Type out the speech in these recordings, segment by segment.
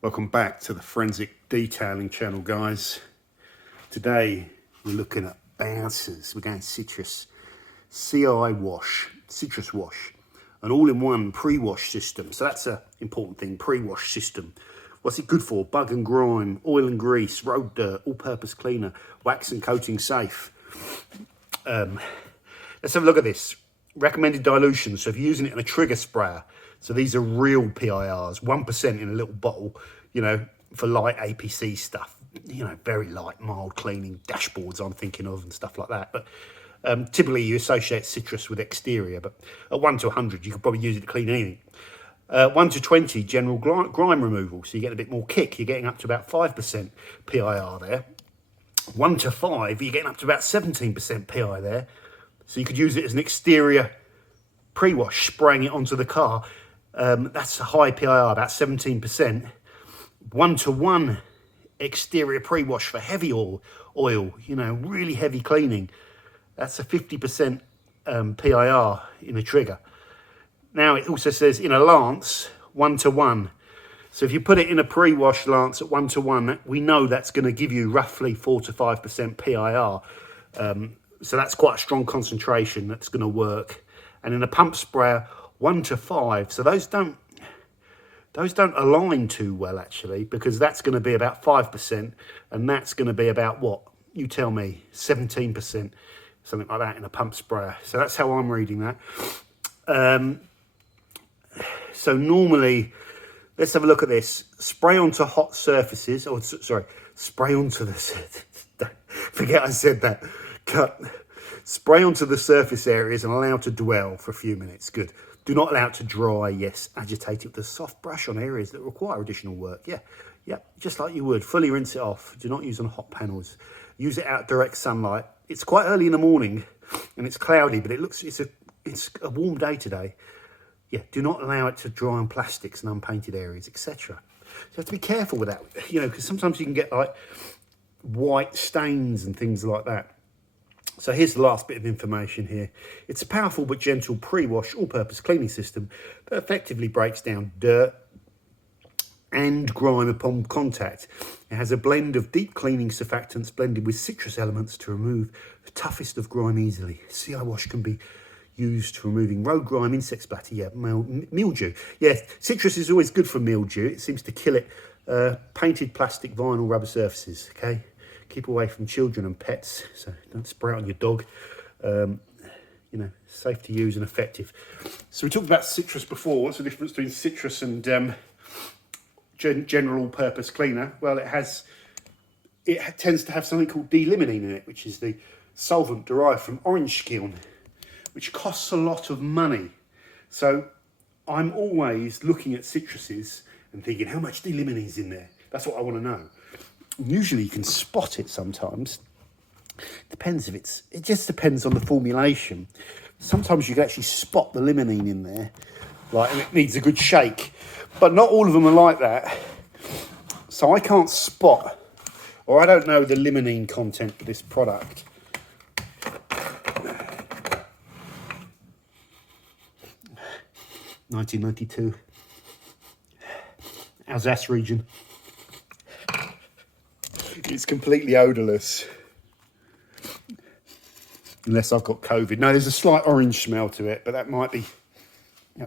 Welcome back to the Forensic Detailing channel, guys. Today we're looking at Boucners. We're going Citrus CI wash, citrus wash, an all-in-one pre-wash system. So that's an important thing, pre-wash system. What's it good for? Bug and grime, oil and grease, road dirt, all-purpose cleaner, wax and coating safe. Let's have a look at this. Recommended dilution. So if you're using it in a trigger sprayer, so these are real PIRs, 1% in a little bottle, you know, for light APC stuff, you know, very light, mild cleaning, dashboards I'm thinking of and stuff like that. But typically you associate citrus with exterior, but at 1 to 100, you could probably use it to clean anything. 1 to 20, general grime removal, so you get a bit more kick. You're getting up to about 5% PIR there. 1 to 5, you're getting up to about 17% PI there. So you could use it as an exterior pre-wash, spraying it onto the car. That's a high PIR, about 17%. 1 to 1 exterior pre-wash for heavy oil, you know, really heavy cleaning. That's a 50% PIR in a trigger. Now it also says in a lance, 1 to 1. So if you put it in a pre-wash lance at 1 to 1, we know that's going to give you roughly 4 to 5% PIR. So that's quite a strong concentration that's going to work. And in a pump sprayer, 1 to 5. So those don't align too well, actually, because that's going to be about 5%, and that's going to be about what? You tell me, 17%, something like that in a pump sprayer. So that's how I'm reading that. So normally, let's have a look at this. Spray onto hot surfaces, or sorry, spray onto the, forget I said that. Cut. Spray onto the surface areas and allow to dwell for a few minutes. Good. Do not allow it to dry. Yes. Agitate it with a soft brush on areas that require additional work. Yeah. Just like you would. Fully rinse it off. Do not use on hot panels. Use it out direct sunlight. It's quite early in the morning and it's cloudy, but it's a warm day today. Yeah. Do not allow it to dry on plastics and unpainted areas, etc. So you have to be careful with that, you know, because sometimes you can get like white stains and things like that. So here's the last bit of information here. It's a powerful but gentle pre-wash all-purpose cleaning system that effectively breaks down dirt and grime upon contact. It has a blend of deep cleaning surfactants blended with citrus elements to remove the toughest of grime easily. CI wash can be used for removing road grime, insect splatter, mildew. Yeah, citrus is always good for mildew. It seems to kill it. Painted plastic, vinyl, rubber surfaces, okay? Keep away from children and pets, so don't spray it on your dog. You know, safe to use and effective. So we talked about citrus before. What's the difference between citrus and general all-purpose cleaner? Well, it tends to have something called D-limonene in it, which is the solvent derived from orange skin, which costs a lot of money. So I'm always looking at citruses and thinking, how much D-limonene is in there? That's what I want to know. Usually you can spot it sometimes. Depends if it just depends on the formulation. Sometimes you can actually spot the limonene in there, like, and it needs a good shake. But not all of them are like that. So I can't spot, or I don't know the limonene content of this product. $19.92. Alsace region. It's completely odourless, unless I've got COVID. No, there's a slight orange smell to it, but that might be. You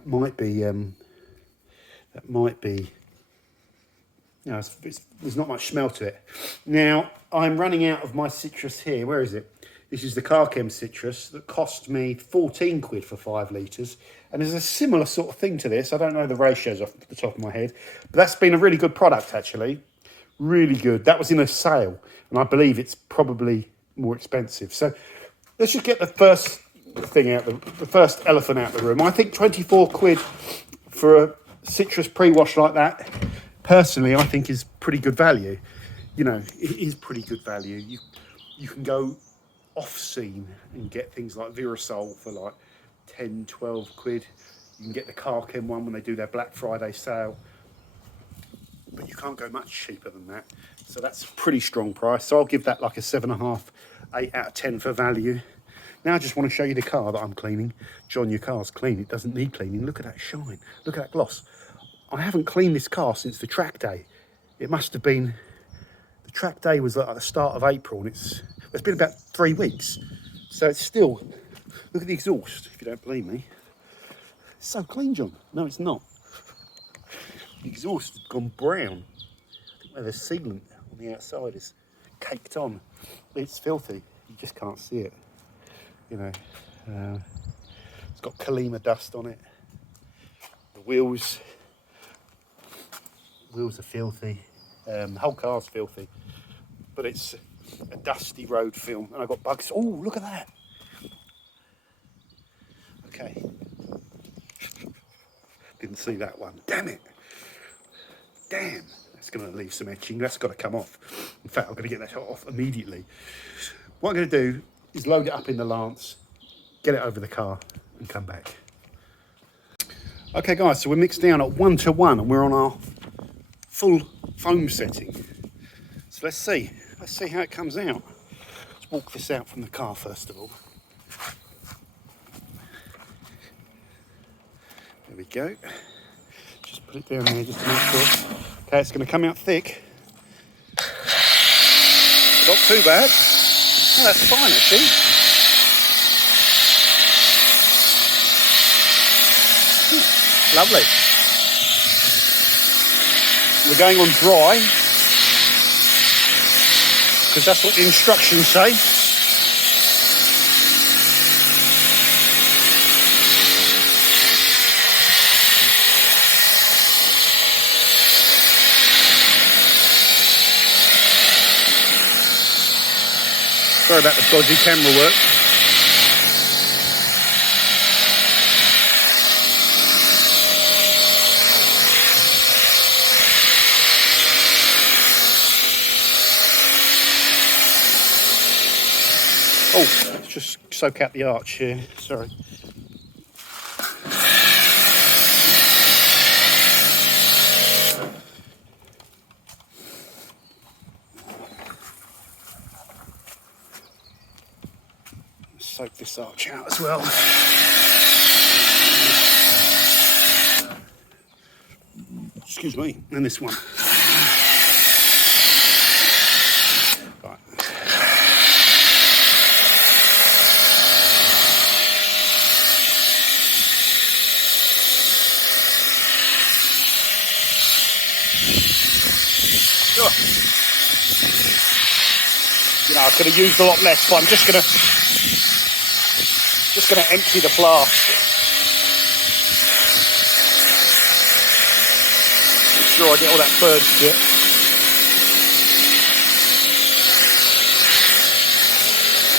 know, there's not much smell to it. Now I'm running out of my citrus here. Where is it? This is the Carchem Citrus that cost me 14 quid for 5 litres, and there's a similar sort of thing to this. I don't know the ratios off the top of my head, but that's been a really good product actually. Really good. That was in a sale, and I believe it's probably more expensive. So let's just get the first thing out, the first elephant out of the room. I think 24 quid for a citrus pre-wash like that, personally, I think is pretty good value. You know, it is pretty good value. You can go off-scene and get things like Virasol for like 10, 12 quid. You can get the Carchem one when they do their Black Friday sale. But you can't go much cheaper than that. So that's a pretty strong price. So I'll give that like a 7.5, 8 out of 10 for value. Now I just want to show you the car that I'm cleaning. John, your car's clean. It doesn't need cleaning. Look at that shine. Look at that gloss. I haven't cleaned this car since the track day. it must have been, the track day was like at the start of April, and it's been about 3 weeks. So it's still, look at the exhaust, if you don't believe me. It's so clean, John. No, it's not. The exhaust has gone brown. I think where the sealant on the outside is caked on. It's filthy. You just can't see it. You know, it's got Kalima dust on it. The wheels are filthy. The whole car's filthy. But it's a dusty road film, and I've got bugs. Oh, look at that. Okay. Didn't see that one. Damn it. Damn. That's going to leave some etching. That's got to come off. In fact, I'm going to get that off immediately. What I'm going to do is load it up in the Lance, get it over the car, and come back. Okay, guys, so we're mixed down at 1:1, and we're on our full foam setting. So let's see how it comes out. Let's walk this out from the car first of all. There we go. Just put it down there just to make sure. Okay, it's going to come out thick. Not too bad. Oh, that's fine actually. Lovely. We're going on dry because that's what the instructions say. Sorry about the dodgy camera work. Oh, let's just soak out the arch here. Sorry. Soak this arch out as well. Excuse me, and this one. Right. Sure. You know, I could have used a lot less, but I'm just gonna empty the flask. Make sure I get all that bird shit.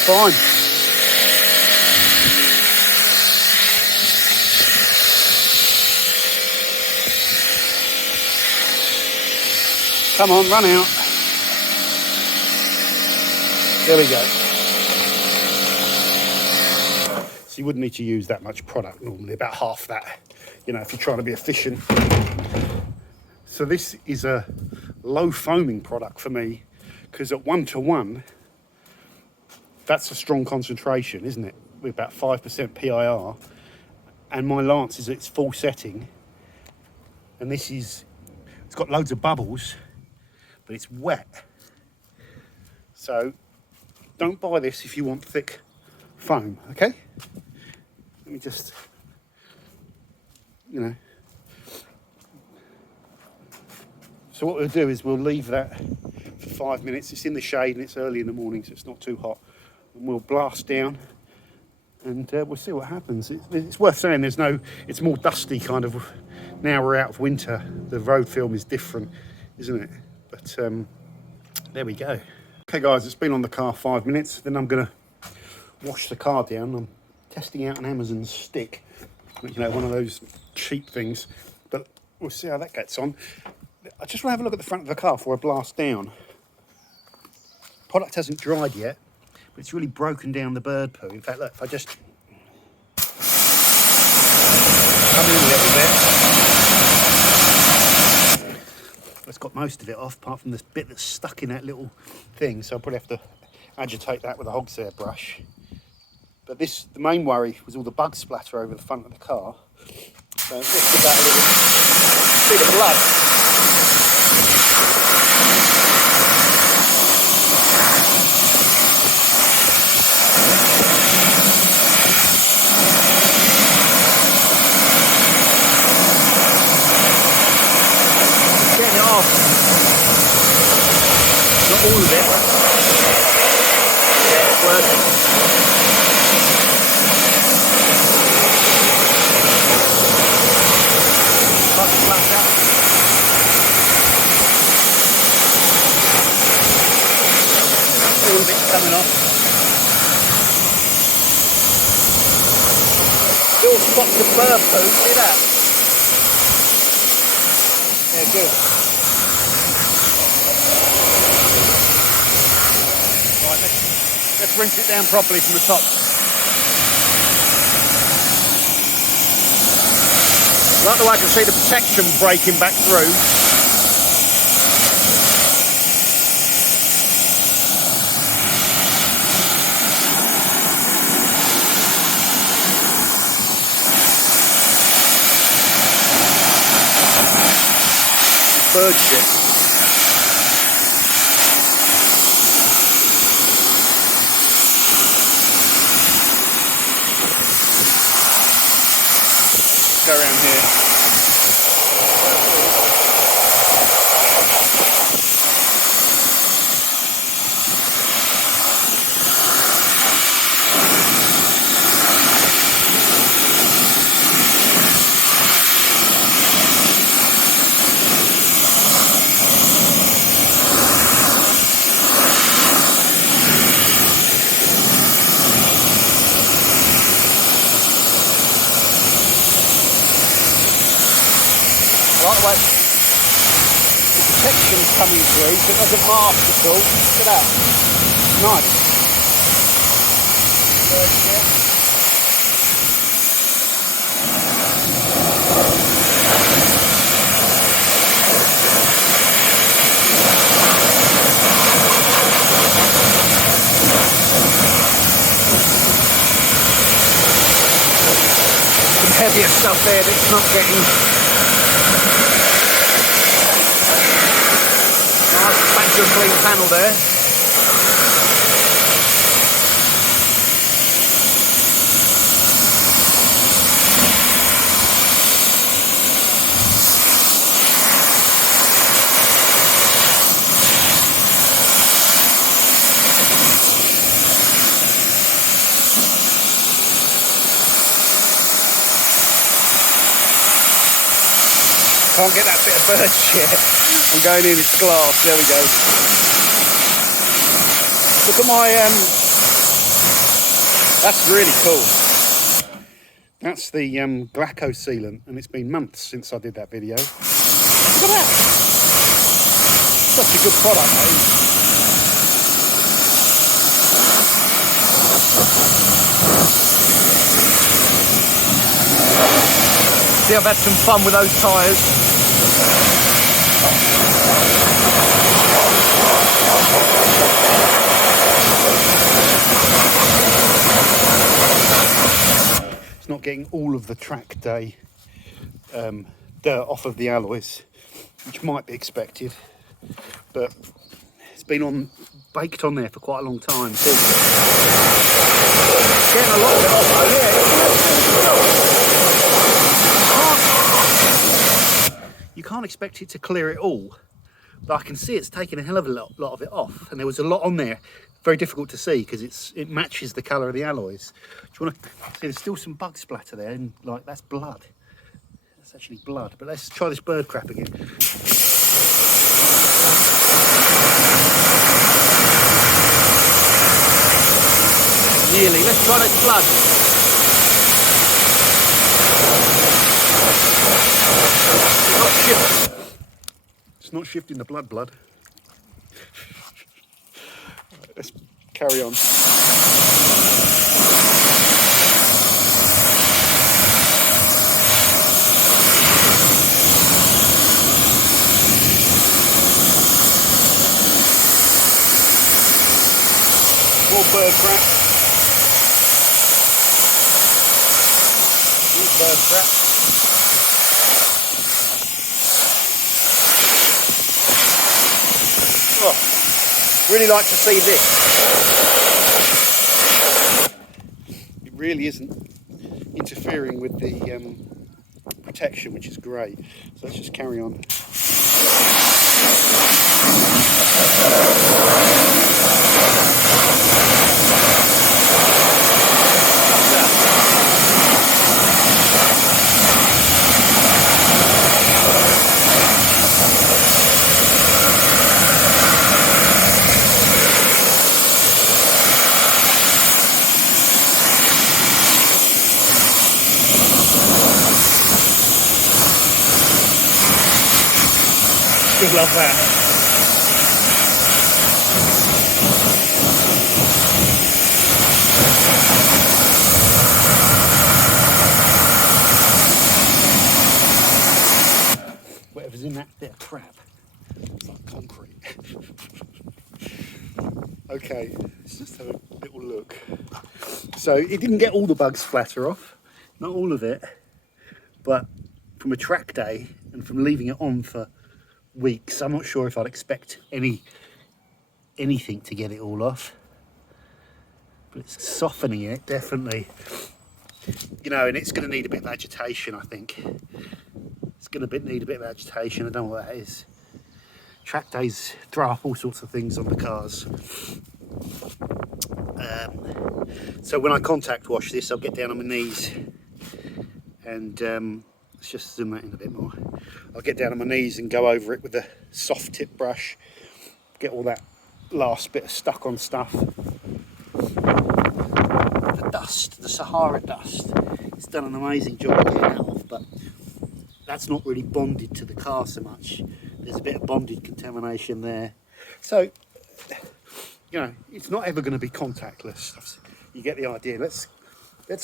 Fine. Come on, run out. There we go. So you wouldn't need to use that much product normally, about half that, you know, if you're trying to be efficient. So this is a low foaming product for me, because at 1:1, that's a strong concentration, isn't it? With about 5% PIR, and my Lance is at its full setting, and it's got loads of bubbles, but it's wet. So don't buy this if you want thick foam, okay? Let me just, you know. So what we'll do is we'll leave that for 5 minutes. It's in the shade and it's early in the morning, so it's not too hot. And we'll blast down and we'll see what happens. It's worth saying it's more dusty kind of, now we're out of winter. The road film is different, isn't it? But there we go. Okay guys, it's been on the car 5 minutes. Then I'm gonna wash the car down. I'm testing out an Amazon stick, you know, one of those cheap things, but we'll see how that gets on. I just want to have a look at the front of the car before I blast down. Product hasn't dried yet, but it's really broken down the bird poo. In fact, look, if I just come in a little bit, it's got most of it off, apart from this bit that's stuck in that little thing, so I'll probably have to agitate that with a hog's hair brush. But the main worry was all the bug splatter over the front of the car. So let's give that a little bit of blood. bit. Yeah, it's working. Bug splatter. All of it's coming off. Still spots of bird poo, see that? Yeah, good. Right, let's rinse it down properly from the top. I like the way I can see the protection breaking back through. Bird shit. Let's go around here. Right away, the protection's coming through, so it doesn't mask at all. Look at that. Nice. Some heavier stuff there that's not getting. Back to a clean panel there. Can't get that bit of bird shit. I'm going in, it's glass, there we go. Look at my, that's really cool. That's the Glaco sealant, and it's been months since I did that video. Look at that. Such a good product, mate. See, I've had some fun with those tyres. It's not getting all of the track day dirt off of the alloys, which might be expected, but it's been baked on there for quite a long time. So getting a lot of it off though, yeah. You can't expect it to clear it all, but I can see it's taken a hell of a lot of it off, and there was a lot on there. Very difficult to see because it matches the colour of the alloys. Do you want to see? There's still some bug splatter there, and like that's blood. That's actually blood. But let's try this bird crap again. Nearly. Let's try this blood. It's not shifting the blood. Let's carry on. More bird crap. More bird crap. Oh. Really like to see this. It really isn't interfering with the protection, which is great. So let's just carry on. would love that. Whatever's in that bit of crap, it's like concrete. Okay, let's just have a little look. So it didn't get all the bug splatter off, not all of it, but from a track day and from leaving it on for weeks, I'm not sure if I'd expect anything to get it all off. But it's softening it, definitely. You know, and it's going to need a bit of agitation, I think. It's going to need a bit of agitation. I don't know what that is. Track days throw up all sorts of things on the cars. So when I contact wash this, I'll get down on my knees and let's just zoom that in a bit more. I'll get down on my knees and go over it with a soft tip brush, get all that last bit of stuck on stuff. The dust, the Sahara dust, it's done an amazing job getting that off, but that's not really bonded to the car so much. There's a bit of bonded contamination there. So, you know, it's not ever going to be contactless. You get the idea. Let's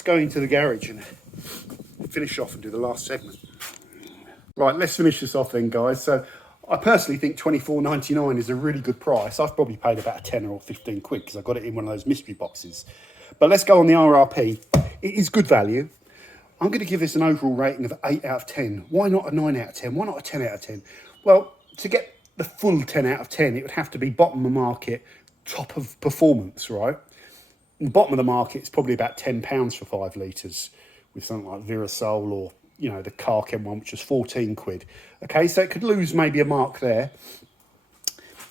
go into the garage and finish off and do the last segment. Right, let's finish this off then, guys. So I personally think $24.99 is a really good price. I've probably paid about a 10 or 15 quid because I got it in one of those mystery boxes. But let's go on the RRP. It is good value. I'm going to give this an overall rating of 8 out of 10. Why not a 9 out of 10? Why not a 10 out of 10? Well, to get the full 10 out of 10, it would have to be bottom of market, top of performance, right? And the bottom of the market is probably about £10 for 5 litres with something like Virasol or, you know, the Carchem one, which is 14 quid. Okay, so it could lose maybe a mark there.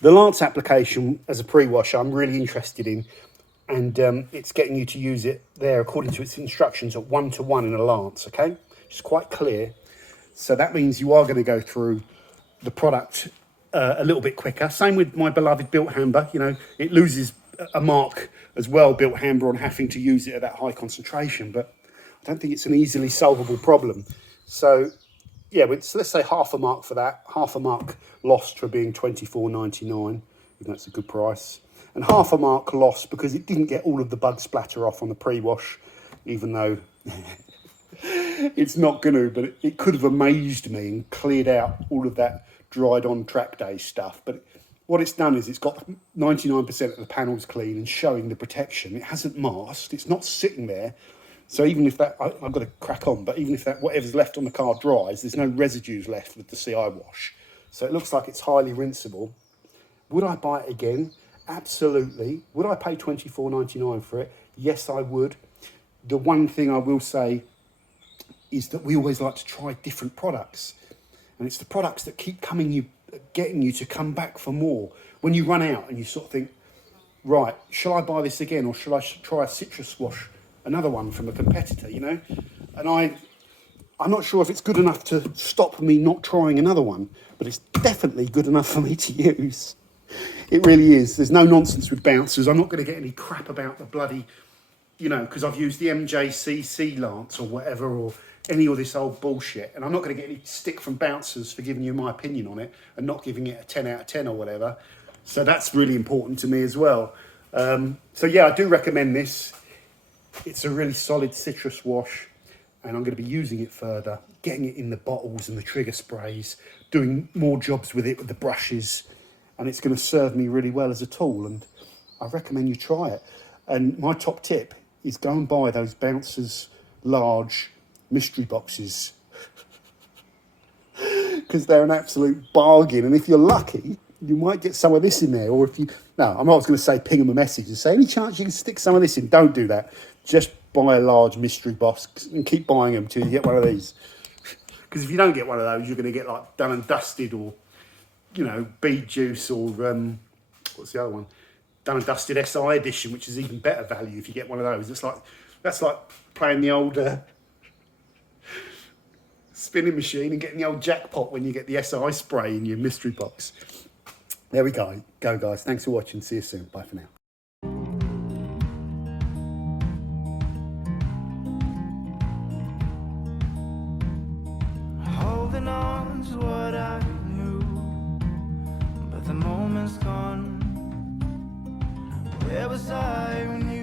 The Lance application as a pre-wash, I'm really interested in. And it's getting you to use it there according to its instructions at 1-to-1 in a Lance, okay? It's quite clear. So that means you are going to go through the product a little bit quicker. Same with my beloved Built Hamber. You know, it loses a mark as well, Built Hamber, on having to use it at that high concentration. But I don't think it's an easily solvable problem. So, yeah, so let's say half a mark for that. Half a mark lost for being $24.99. That's a good price. And half a mark lost because it didn't get all of the bug splatter off on the pre-wash, even though it's not going to, but it could have amazed me and cleared out all of that dried on track day stuff. But what it's done is it's got 99% of the panels clean and showing the protection. It hasn't masked, it's not sitting there. So even if that, I've got to crack on, but even if that whatever's left on the car dries, there's no residues left with the CI wash. So it looks like it's highly rinsable. Would I buy it again? Absolutely. Would I pay $24.99 for it? Yes, I would. The one thing I will say is that we always like to try different products. And it's the products that keep getting you to come back for more. When you run out and you sort of think, right, shall I buy this again or shall I try a citrus wash, another one from a competitor, you know? And I'm not sure if it's good enough to stop me not trying another one, but it's definitely good enough for me to use. It really is. There's no nonsense with bouncers. I'm not going to get any crap about the bloody, you know, because I've used the MJCC Lance or whatever, or any of this old bullshit. And I'm not going to get any stick from bouncers for giving you my opinion on it and not giving it a 10 out of 10 or whatever. So that's really important to me as well. So yeah, I do recommend this. It's a really solid citrus wash and I'm going to be using it further, getting it in the bottles and the trigger sprays, doing more jobs with it with the brushes. And it's going to serve me really well as a tool, and I recommend you try it. And my top tip is go and buy those Bouncers large mystery boxes because they're an absolute bargain. And if you're lucky, you might get some of this in there. Or if you, no, I'm always going to say ping them a message and say, any chance you can stick some of this in? Don't do that. Just buy a large mystery box and keep buying them till you get one of these. Because if you don't get one of those, you're going to get like Done and Dusted or, you know, Bead Juice or what's the other one? Done and Dusted SI edition, which is even better value if you get one of those. That's like playing the old spinning machine and getting the old jackpot when you get the SI spray in your mystery box. There we go. Go guys. Thanks for watching. See you soon. Bye for now. Holding on to what I knew. is gone. Where was I when you